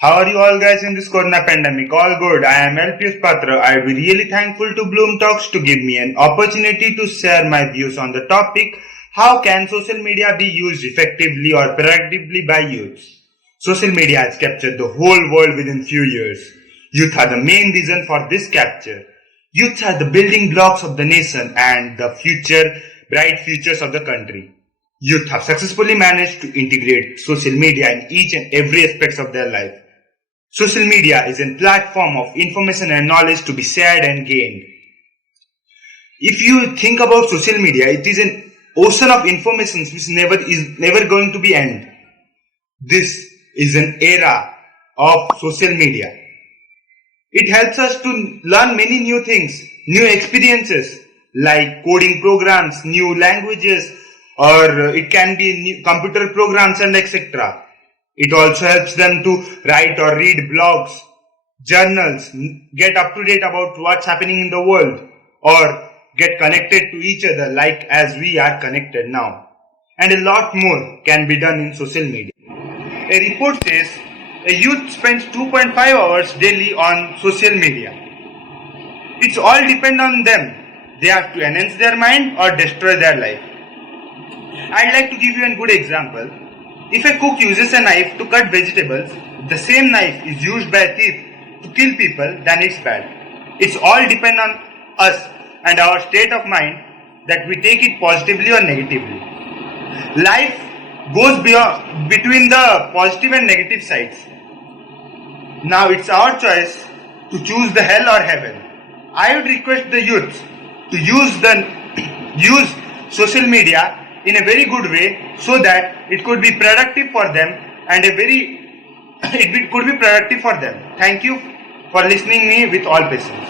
How are you all guys in this corona pandemic? All good. I am Piyush Patro. I'd be really thankful to Bloom Talks to give me an opportunity to share my views on the topic, how can social media be used effectively or productively by youth? Social media has captured the whole world within few years. Youth are the main reason for this capture. Youth are the building blocks of the nation and the bright futures of the country. Youth have successfully managed to integrate social media in each and every aspect of their life. Social media is a platform of information and knowledge to be shared and gained. If you think about social media, it is an ocean of information which is never going to be end. This is an era of social media. It helps us to learn many new things, new experiences like coding programs, new languages, or it can be new computer programs and etc. It also helps them to write or read blogs, journals, get up to date about what's happening in the world, or get connected to each other like as we are connected now. And a lot more can be done in social media. A report says a youth spends 2.5 hours daily on social media. It's all depend on them. They have to enhance their mind or destroy their life. I'd like to give you a good example. If a cook uses a knife to cut vegetables, if the same knife is used by a thief to kill people, then it's bad. It's all depend on us and our state of mind that we take it positively or negatively. Life goes between the positive and negative sides. Now it's our choice to choose the hell or heaven. I would request the youth to use social media in a very good way so that it could be productive for them and it could be productive for them. Thank you for listening me with all patience.